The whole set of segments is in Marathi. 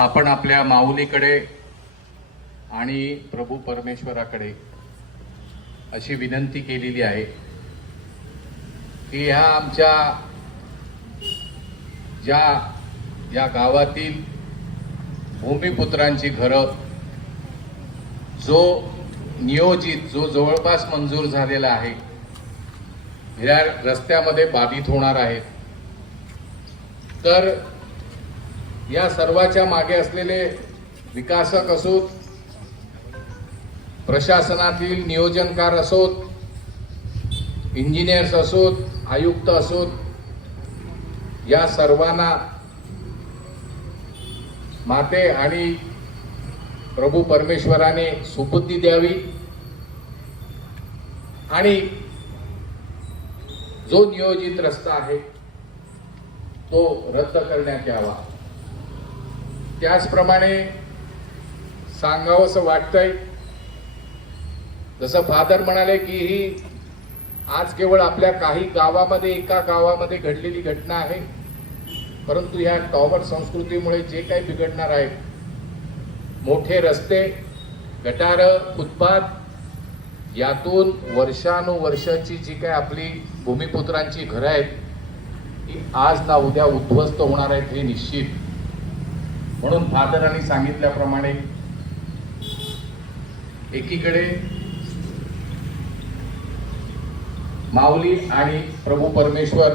आपण आपल्या माऊलीकडे आणि प्रभू परमेश्वराकडे अशी विनंती केलेली आहे की ह्या आमच्या ज्या या गावातील भूमिपुत्रांची घरं जो नियोजित जो जवळपास मंजूर झालेला आहे ह्या रस्त्यामध्ये बाधित होणार आहेत. तर या सर्वाच्या मागे असलेले विकासक असोत प्रशासनातील नियोजनकार असोत इंजिनियर्स असोत आयुक्त असोत या सर्वांना माते आणि प्रभू परमेश्वराने सुबुद्धी द्यावी. आणि जो नियोजित रस्ता आहे तो रद्द करण्यात यावा. त्याचप्रमाणे सांगावंसं वाटतंय. जसं फादर म्हणाले की ही आज केवळ आपल्या काही गावामध्ये एका गावामध्ये घडलेली घटना आहे. परंतु या टॉवर संस्कृतीमुळे जे काही बिघडणार आहे मोठे रस्ते गटार फुटपाथ यातून वर्षानुवर्षाची जी काही आपली भूमिपुत्रांची घरं आहेत ती आज ना उद्या उद्ध्वस्त होणार आहेत हे निश्चित. म्हणून फादरांनी सांगितल्याप्रमाणे एकीकडे माऊली आणि प्रभू परमेश्वर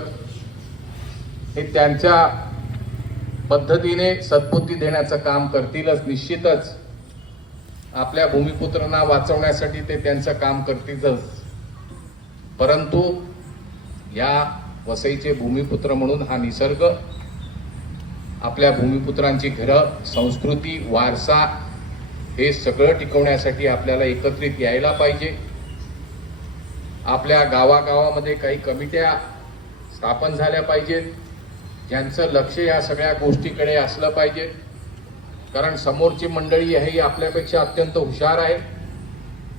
हे त्यांच्या पद्धतीने सद्बुद्धी देण्याचं काम करतीलच निश्चितच आपल्या भूमिपुत्रांना वाचवण्यासाठी ते त्यांचं काम करतीलच. परंतु या वसईचे भूमिपुत्र म्हणून हा निसर्ग आपल्या भूमिपुत्रांची घरं संस्कृती वारसा हे सगळं टिकवण्यासाठी आपल्याला एकत्रित यायला पाहिजे. आपल्या गावागावामध्ये काही कमिट्या स्थापन झाल्या पाहिजेत ज्यांचं लक्ष या सगळ्या गोष्टीकडे असलं पाहिजे. कारण समोरची मंडळी ही आपल्यापेक्षा अत्यंत हुशार आहे.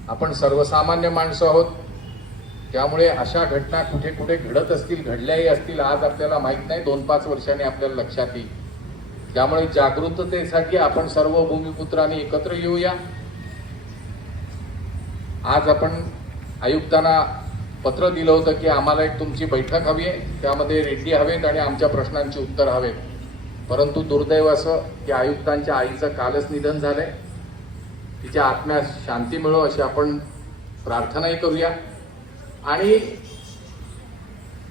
आपण सर्वसामान्य माणसं आहोत. त्यामुळे अशा घटना कुठे कुठे घडत असतील घडल्याही असतील आज आपल्याला माहीत नाही. दोन पाच वर्षांनी आपल्याला लक्षात येईल. त्यामुळे जागृततेसाठी आपण सर्व भूमिपुत्रांनी एकत्र येऊया. आज आपण आयुक्तांना पत्र दिलं होतं की आम्हाला एक तुमची बैठक हवी आहे. त्यामध्ये रेड्डी हवेत आणि आमच्या प्रश्नांची उत्तर हवेत. परंतु दुर्दैव असं की आयुक्तांच्या आईचं कालच निधन झालंय. तिच्या आत्म्यास शांती मिळो अशी आपण प्रार्थनाही करूया. आणि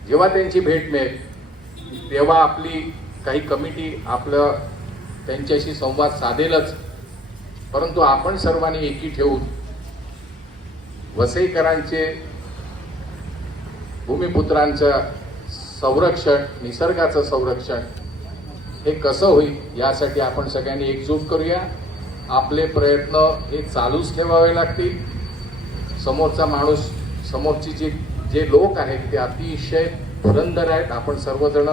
जेव्हा त्यांची भेट मिळेल तेव्हा आपली काही कमिटी आपलं त्यांच्याशी संवाद साधेलच. परंतु आपण सर्वांनी एकी ठेवून वसईकरांचे भूमिपुत्रांचं संरक्षण निसर्गाचं संरक्षण हे कसं होईल यासाठी आपण सगळ्यांनी एकजूट करूया. आपले प्रयत्न हे चालूच ठेवावे लागतील. समोरचा माणूस समोरची जे जे लोक आहेत ते अतिशय धुरंधर आहेत. आपण सर्वजण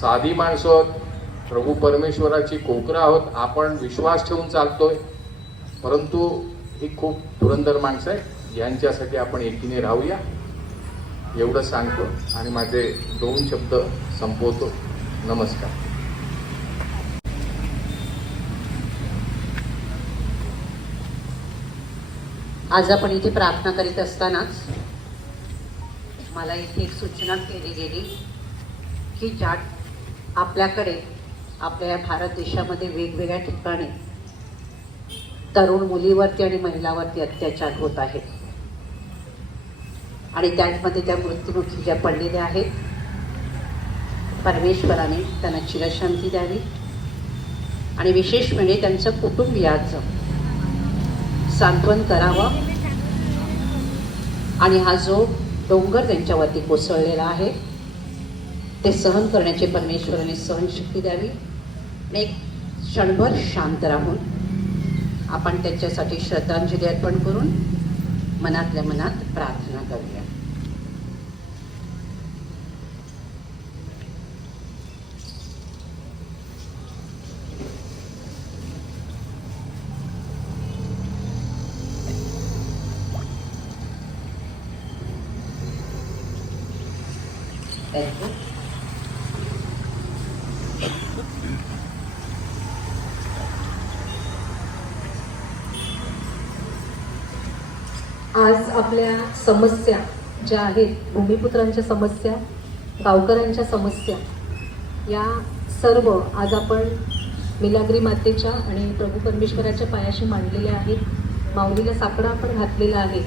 साधी माणसं आहोत प्रभू परमेश्वराची कोकरं आहोत आपण विश्वास ठेवून चालतोय. परंतु ही खूप धुरंधर माणसं आहेत यांच्यासाठी आपण एकीने राहूया. एवढं सांगतो आणि माझे दोन शब्द संपवतो. नमस्कार. आज आपण इथे प्रार्थना करीत असतानाच मला इथे एक सूचना केली गेली की ज्या आपल्याकडे आपल्या या भारत देशामध्ये वेगवेगळ्या ठिकाणी तरुण मुलीवरती आणि महिलावरती अत्याचार होत आहेत. आणि त्यामध्ये त्या मृत्युमुखी ज्या पडलेल्या आहेत परमेश्वराने त्यांना चिरशांती द्यावी. आणि विशेष म्हणजे त्यांचं कुटुंबियाचं सांत्वन करावं. आणि हा जो डोंगर त्यांच्यावरती कोसळलेला आहे ते सहन करण्याची परमेश्वराने सहनशक्ती द्यावी आणि एक क्षणभर शांत राहून आपण त्याच्यासाठी श्रद्धांजली अर्पण करून मनातल्या मनात प्रार्थना करूया Thank you. आज आपल्या समस्या ज्या आहेत भूमिपुत्रांच्या समस्या गावकऱ्यांच्या समस्या या सर्व आज आपण मिलाग्री मातेच्या आणि प्रभू परमेश्वराच्या पायाशी मांडलेल्या आहेत. माऊलीला साकडा आपण घातलेला आहे.